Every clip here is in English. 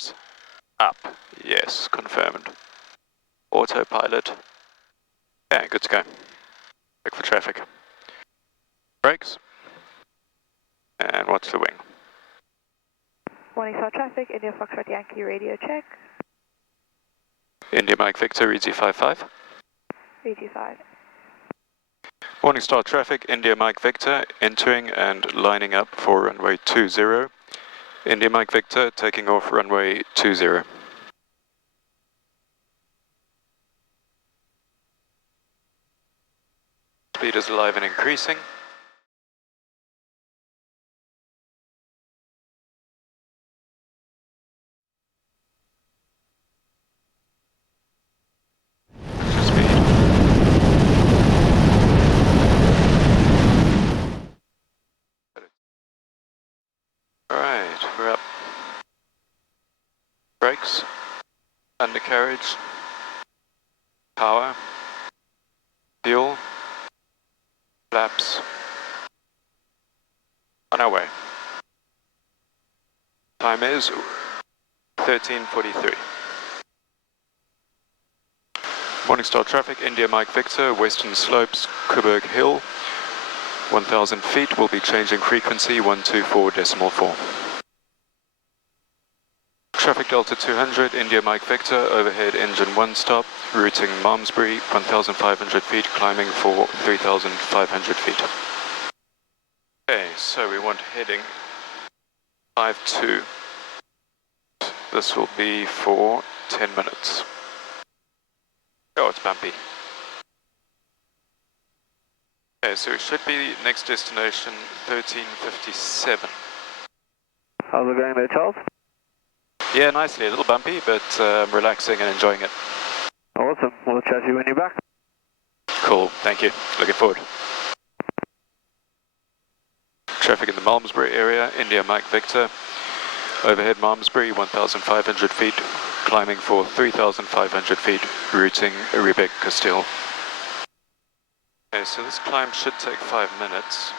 flaps up. Yes, confirmed. Autopilot. Yeah, good to go. Check for traffic. Brakes. And watch the wing. Morningstar traffic, India Foxtrot Yankee radio check. India Mike Victor, EG55. EG5. Morningstar traffic, India Mike Victor, entering and lining up for runway 20. India Mike Victor, taking off runway 20. Speed is alive and increasing. Alright, we're up. Brakes, undercarriage, power, fuel, flaps, on our way. Time is 13:43. Morningstar traffic, India Mike Victor, Western Slopes, Blouberg Hill, 1000 feet, will be changing frequency 124.4. Traffic Delta 200, India Mike Victor, overhead engine 1 stop, routing Malmesbury, 1500 feet, climbing for 3500 feet. Okay, so we want heading 52. This will be for 10 minutes. Oh, it's bumpy. Okay, so it should be next destination 13:57. How's it going there, Charles? Yeah, nicely. A little bumpy, but relaxing and enjoying it. Awesome. We'll chat to you when you're back. Cool. Thank you. Looking forward. Traffic in the Malmesbury area, India Mike Victor. Overhead Malmesbury, 1500 feet, climbing for 3500 feet, routing Rebecca Castile. Okay, so this climb should take 5 minutes.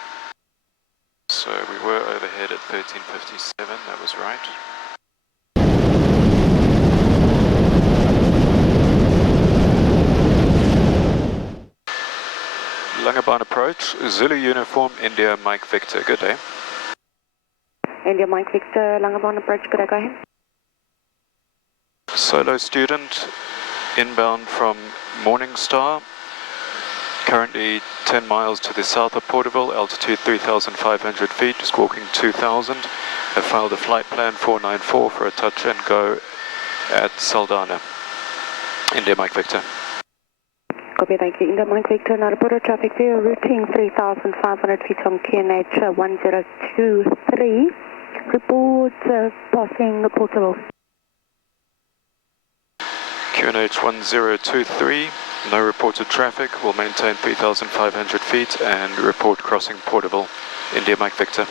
So we were overhead at 13:57, that was right. Langebaan approach, Zulu uniform, India Mike Victor. Good day. India Mike Victor, Langebaan approach, could I go ahead? Solo student, inbound from Morningstar. Currently 10 miles to the south of Porterville, altitude 3,500 feet, squawking 2,000. Have filed a flight plan 494 for a touch and go at Saldanha. India Mike Victor. Copy, thank you. India Mike Victor, now report traffic for your routing 3,500 feet from QNH 1023. Report passing Porterville. QNH 1023, no reported traffic, will maintain 3,500 feet and report crossing Porterville. India Mike Victor.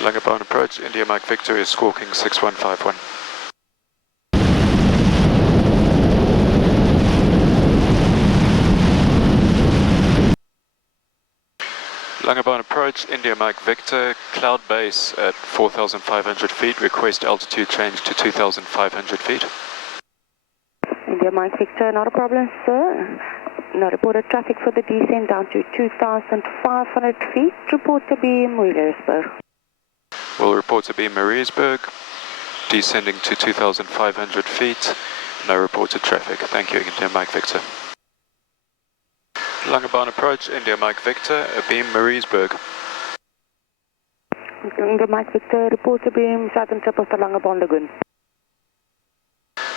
Langebaan approach, India Mike Victor is squawking 6151. Langebaan approach, India Mike Victor, cloud base at 4,500 feet, request altitude change to 2,500 feet. India Mike Victor, not a problem, sir. No reported traffic for the descent down to 2,500 feet. Report to be Morningstar. Will report to be Mariesburg, descending to 2,500 feet, no reported traffic. Thank you, India Mike Victor. Langebaan approach, India Mike Victor, beam Mariesburg. India Mike Victor, report to beam southern tip of the Langebaan Lagoon.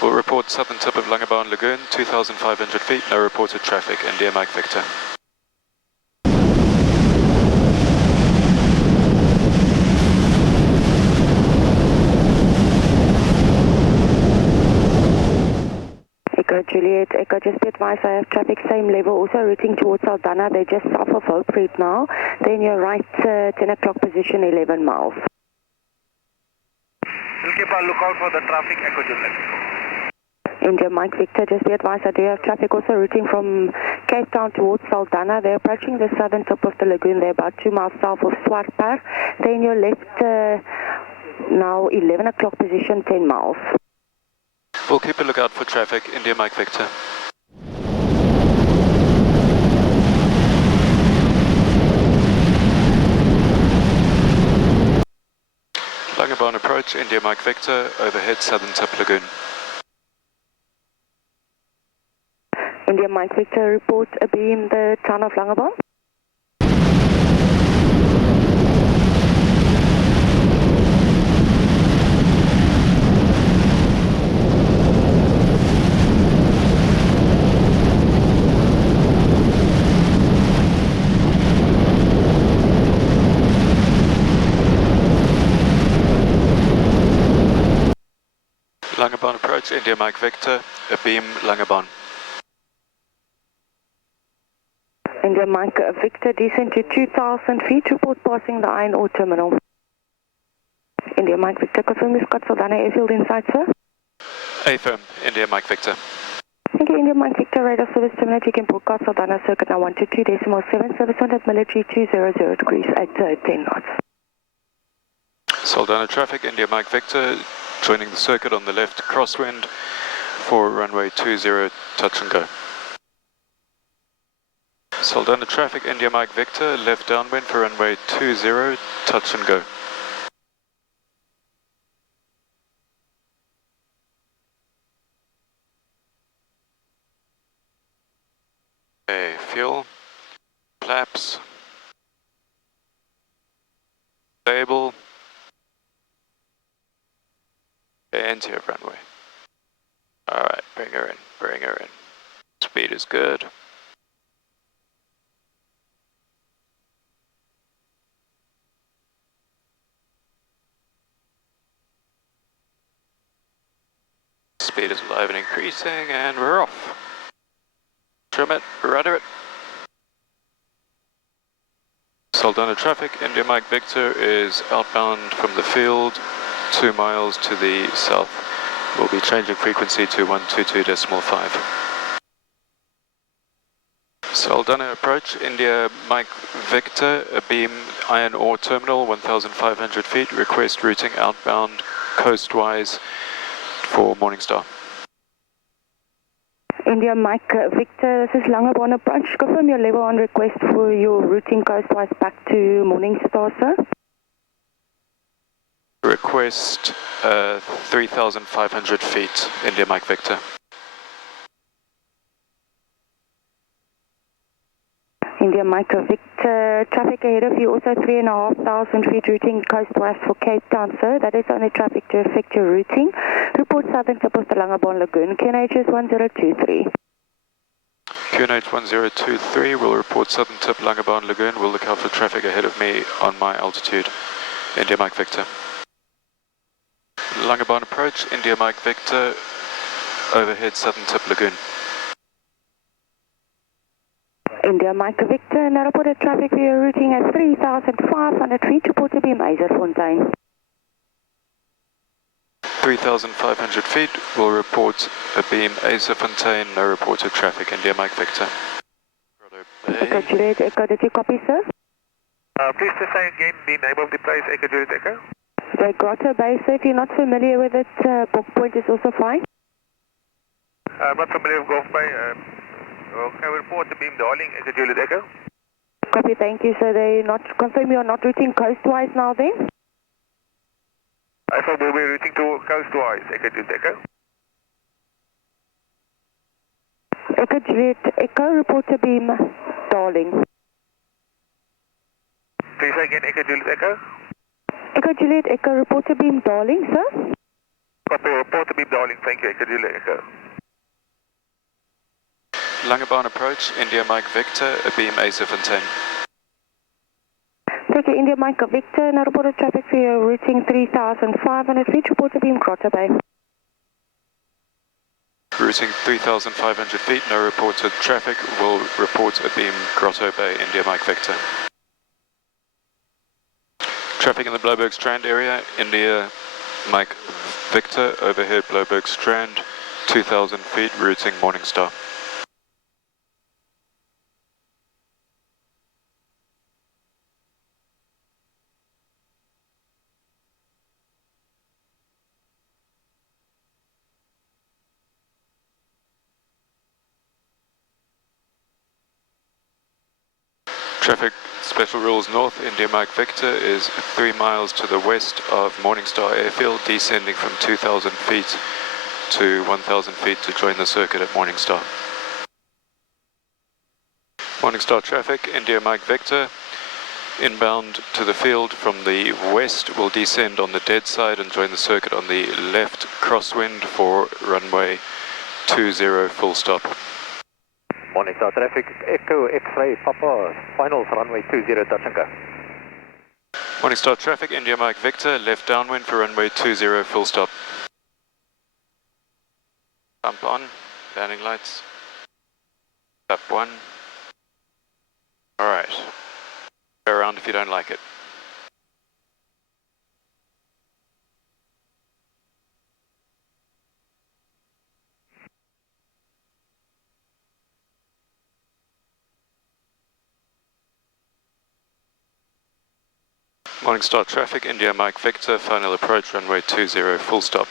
Will report southern tip of Langebaan Lagoon, 2,500 feet, no reported traffic. India Mike Victor. Echo Juliet, Echo, just be advised I have traffic same level, also routing towards Saldanha. They're just south of Hope Reef now. Then your right 10 o'clock position, 11 miles. We'll keep a lookout for the traffic, Echo Juliet. India Mike Victor, just be advised I do have traffic also routing from Cape Town towards Saldanha. They're approaching the southern tip of the lagoon. They're about 2 miles south of Swartberg. Then your left Now 11 o'clock position, 10 miles. We'll keep a lookout for traffic, India Mike Victor. Langebaan approach, India Mike Victor, overhead Southern Tip Lagoon. India Mike Victor, report abeam the town of Langebaan. Langebaan approach, India Mike Victor, abeam Langebaan. India Mike Victor, descent to 2,000 feet, report passing the iron ore terminal. India Mike Victor, confirm you've got Saldanha Airfield in sight, sir. Affirm, India Mike Victor. Thank you, India Mike Victor, radar service terminate. You can broadcast Saldanha circuit now 122.7, service on at military 200 degrees at 10 knots. Saldanha traffic, India Mike Victor, joining the circuit on the left, crosswind for runway 20, touch and go. Saldanha traffic, India Mike Victor, left downwind for runway 20, touch and go. Okay, fuel, flaps, stable, okay, enter runway. Alright, bring her in, bring her in. Speed is good. Speed is alive and increasing, and we're off. Trim it, rudder it. Saldanha traffic, India Mike Victor is outbound from the field, 2 miles to the south. We'll be changing frequency to 122.5. Saldanha approach, India Mike Victor, abeam iron ore terminal, 1,500 feet, request routing outbound coastwise for Morningstar. India Mike Victor, this is Langebaan approach. Confirm your level on request for your routing coastwise back to Morningstar, sir. Request 3,500 feet, India Mike Victor. India Mike Victor, traffic ahead of you, also 3,500 feet routing coastwise for Cape Town, sir. That is only traffic to affect your routing. Report southern tip of the Langebaan Lagoon, QNH is 1023. QNH 1023 will report southern tip Langebaan Lagoon. We'll look out for traffic ahead of me on my altitude. India Mike Victor. Langebaan approach, India Mike Victor, overhead southern tip Lagoon. India Mike Victor, now reported traffic for your routing at 3,500 feet, report to be Fontaine. 3,500 feet will report abeam Fontaine, no reported traffic, India Mike Victor. Echo Juliet, Echo, did you copy, sir? Please just say again the name of the place, Echo Juliet Echo. The Grotto Bay, sir, if you're not familiar with it, book point is also fine. I'm not familiar with Gulf Bay. Okay, we report the beam Darling, Echo Juliet Echo. Copy, thank you, sir. They not confirm you are not routing coastwise now then? I thought we'll be routing to coastwise, Echo Juliet Echo. Echo Juliet, Echo, report to beam Darling. Please say again, Echo Juliet Echo. Echo Juliet, Echo, report to beam Darling, sir. Copy, report to beam Darling, thank you, Echo Juliet Echo. Langebaan approach, India Mike Victor, abeam Fontaine. Thank you, India Mike Victor, now reported traffic for your routing 3,500 feet, report to beam Grotto Bay. Routing 3,500 feet, no reported traffic, will report abeam Grotto Bay, India Mike Victor. Traffic in the Blouberg Strand area, India Mike Victor, overhead Blouberg Strand, 2,000 feet, routing Morningstar. Traffic Special Rules North, India Mike Victor is 3 miles to the west of Morningstar Airfield, descending from 2,000 feet to 1,000 feet to join the circuit at Morningstar. Morningstar traffic, India Mike Victor, inbound to the field from the west will descend on the dead side and join the circuit on the left crosswind for runway 20 full stop. Morningstar traffic, Echo X-ray Papa, finals runway 20 touch and go. Morningstar traffic, India Mike Victor, left downwind for runway 20 full stop. Pump on, landing lights. Up 1. Alright. Go around if you don't like it. Morningstar traffic, India Mike Victor, final approach runway 20 full stop.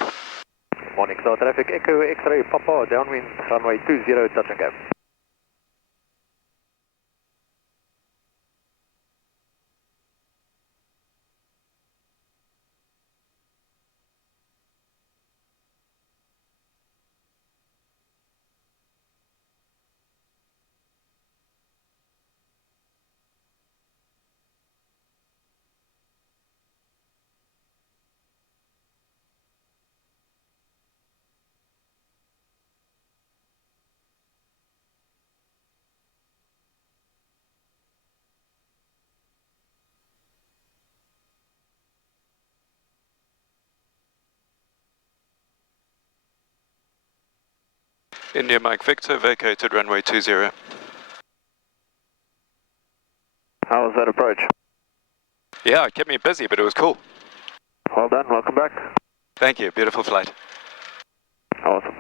Morningstar traffic, Echo X-ray Papa, downwind runway 20 touch and go. India Mike Victor, vacated runway 20. How was that approach? Yeah, it kept me busy, but it was cool. Well done, welcome back. Thank you, beautiful flight. Awesome.